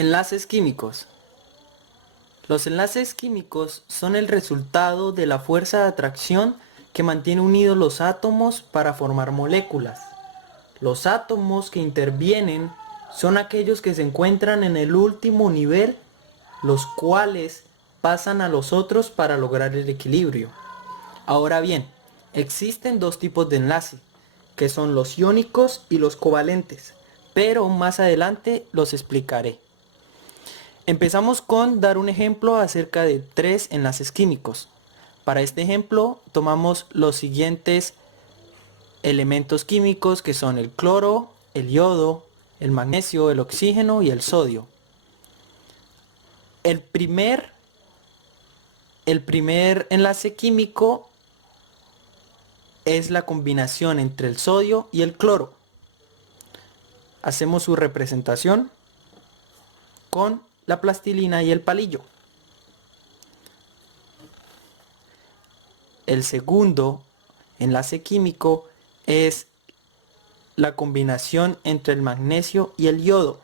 Enlaces químicos. Los enlaces químicos son el resultado de la fuerza de atracción que mantiene unidos los átomos para formar moléculas. Los átomos que intervienen son aquellos que se encuentran en el último nivel, los cuales pasan a los otros para lograr el equilibrio. Ahora bien, existen dos tipos de enlace, que son los iónicos y los covalentes, pero más adelante los explicaré. Empezamos con dar un ejemplo acerca de tres enlaces químicos. Para este ejemplo tomamos los siguientes elementos químicos que son el cloro, el yodo, el magnesio, el oxígeno y el sodio. El primer enlace químico es la combinación entre el sodio y el cloro. Hacemos su representación con la plastilina y el palillo. El segundo enlace químico es la combinación entre el magnesio y el yodo.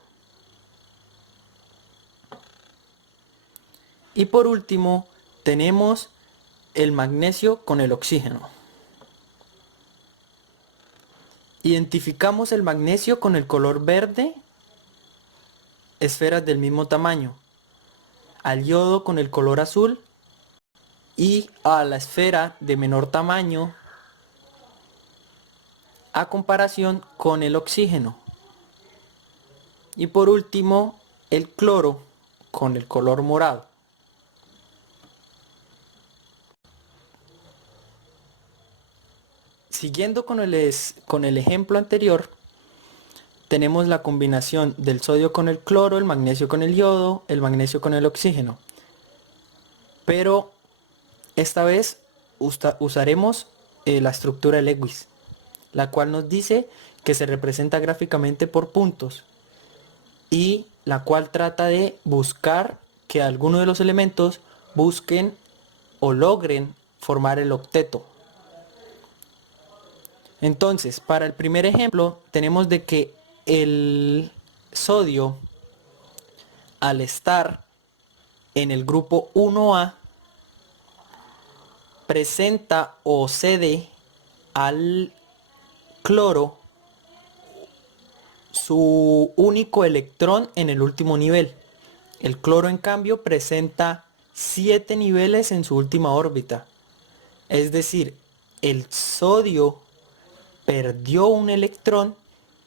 Y por último tenemos el magnesio con el oxígeno. Identificamos el magnesio con el color verde, esferas del mismo tamaño, al yodo con el color azul y a la esfera de menor tamaño a comparación con el oxígeno. Y por último el cloro con el color morado. Siguiendo con el ejemplo anterior, tenemos la combinación del sodio con el cloro, el magnesio con el yodo, el magnesio con el oxígeno. Pero esta vez usaremos la estructura de Lewis, la cual nos dice que se representa gráficamente por puntos y la cual trata de buscar que algunos de los elementos busquen o logren formar el octeto. Entonces, para el primer ejemplo tenemos de que el sodio, al estar en el grupo 1A, presenta o cede al cloro su único electrón en el último nivel. El cloro, en cambio, presenta 7 niveles en su última órbita. Es decir, el sodio perdió un electrón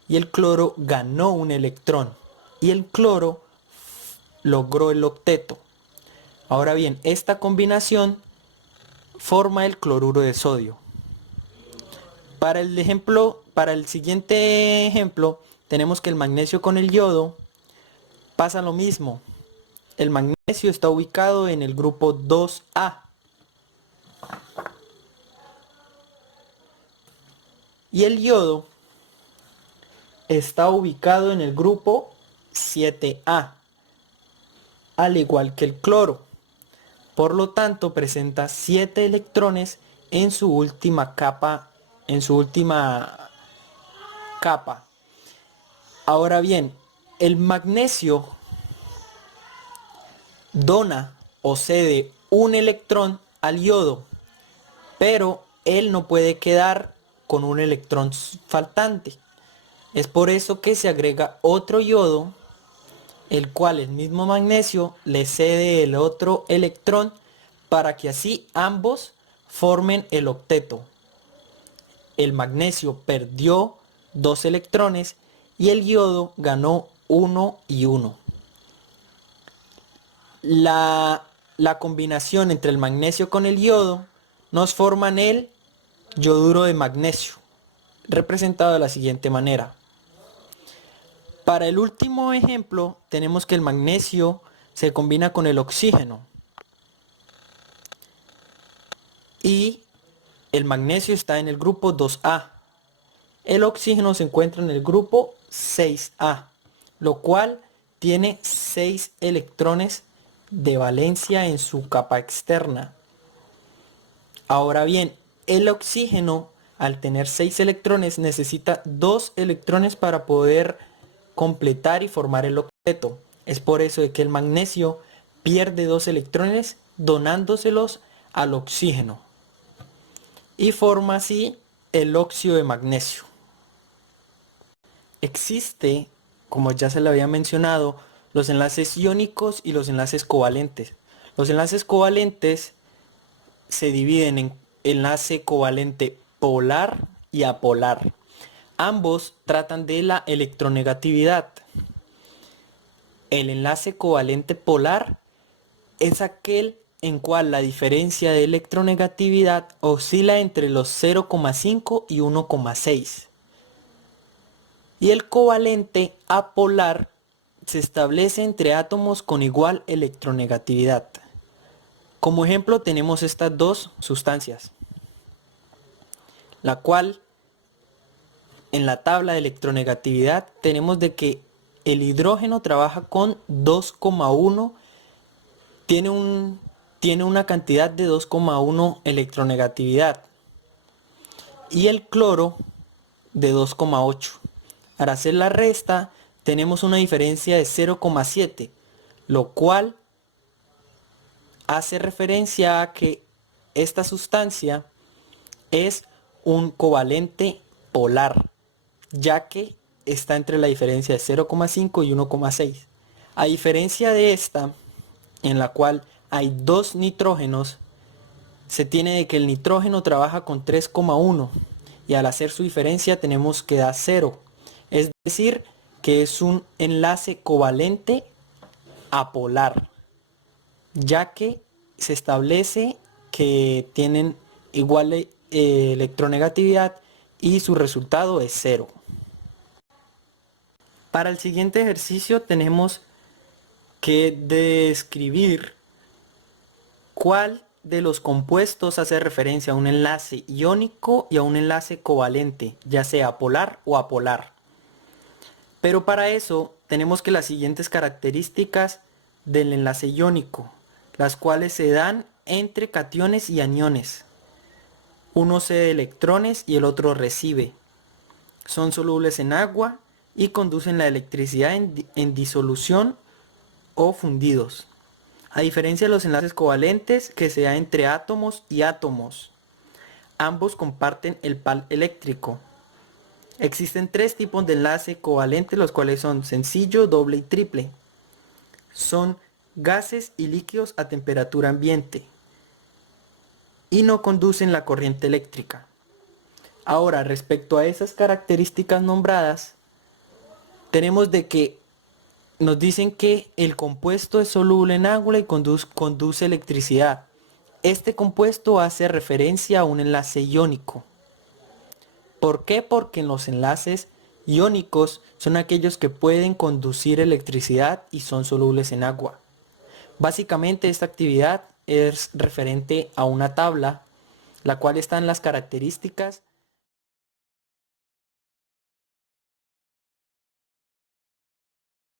y el cloro ganó un electrón. Y el cloro logró el octeto. Ahora bien, esta combinación forma el cloruro de sodio. Para el siguiente ejemplo, tenemos que el magnesio con el yodo pasa lo mismo. El magnesio está ubicado en el grupo 2A. Y el yodo está ubicado en el grupo 7A, al igual que el cloro. Por lo tanto, presenta 7 electrones en su última capa. Ahora bien, el magnesio dona o cede un electrón al yodo, pero él no puede quedar con un electrón faltante. Es por eso que se agrega otro yodo, el cual el mismo magnesio le cede el otro electrón para que así ambos formen el octeto. El magnesio perdió 2 electrones y el yodo ganó 1 y 1. La combinación entre el magnesio con el yodo nos forman el yoduro de magnesio, representado de la siguiente manera. Para el último ejemplo tenemos que el magnesio se combina con el oxígeno y el magnesio está en el grupo 2A. El oxígeno se encuentra en el grupo 6A, lo cual tiene 6 electrones de valencia en su capa externa. Ahora bien, el oxígeno, al tener 6 electrones, necesita 2 electrones para poder completar y formar el octeto. Es por eso de que el magnesio pierde 2 electrones donándoselos al oxígeno y forma así el óxido de magnesio. Existe, como ya se le había mencionado, los enlaces iónicos y los enlaces covalentes. Los enlaces covalentes se dividen en enlace covalente polar y apolar. Ambos tratan de la electronegatividad. El enlace covalente polar es aquel en cual la diferencia de electronegatividad oscila entre los 0,5 y 1,6. Y el covalente apolar se establece entre átomos con igual electronegatividad. Como ejemplo tenemos estas dos sustancias, la cual en la tabla de electronegatividad tenemos de que el hidrógeno trabaja con 2,1, tiene una cantidad de 2,1 electronegatividad y el cloro de 2,8. Para hacer la resta tenemos una diferencia de 0,7, lo cual hace referencia a que esta sustancia es un covalente polar, ya que está entre la diferencia de 0,5 y 1,6. A diferencia de esta, en la cual hay dos nitrógenos, se tiene de que el nitrógeno trabaja con 3,1 y al hacer su diferencia tenemos que da 0. Es decir, que es un enlace covalente apolar, ya que se establece que tienen igual electronegatividad y su resultado es 0. Para el siguiente ejercicio tenemos que describir cuál de los compuestos hace referencia a un enlace iónico y a un enlace covalente, ya sea polar o apolar. Pero para eso tenemos que las siguientes características del enlace iónico, las cuales se dan entre cationes y aniones. Uno cede electrones y el otro recibe. Son solubles en agua y conducen la electricidad en disolución o fundidos. A diferencia de los enlaces covalentes que se da entre átomos y átomos, ambos comparten el par eléctrico. Existen 3 tipos de enlace covalente, los cuales son sencillo, doble y triple. Son gases y líquidos a temperatura ambiente y no conducen la corriente eléctrica. Ahora, respecto a esas características nombradas, tenemos de que nos dicen que el compuesto es soluble en agua y conduce electricidad. Este compuesto hace referencia a un enlace iónico. ¿Por qué? Porque los enlaces iónicos son aquellos que pueden conducir electricidad y son solubles en agua. Básicamente esta actividad es referente a una tabla, la cual está en las características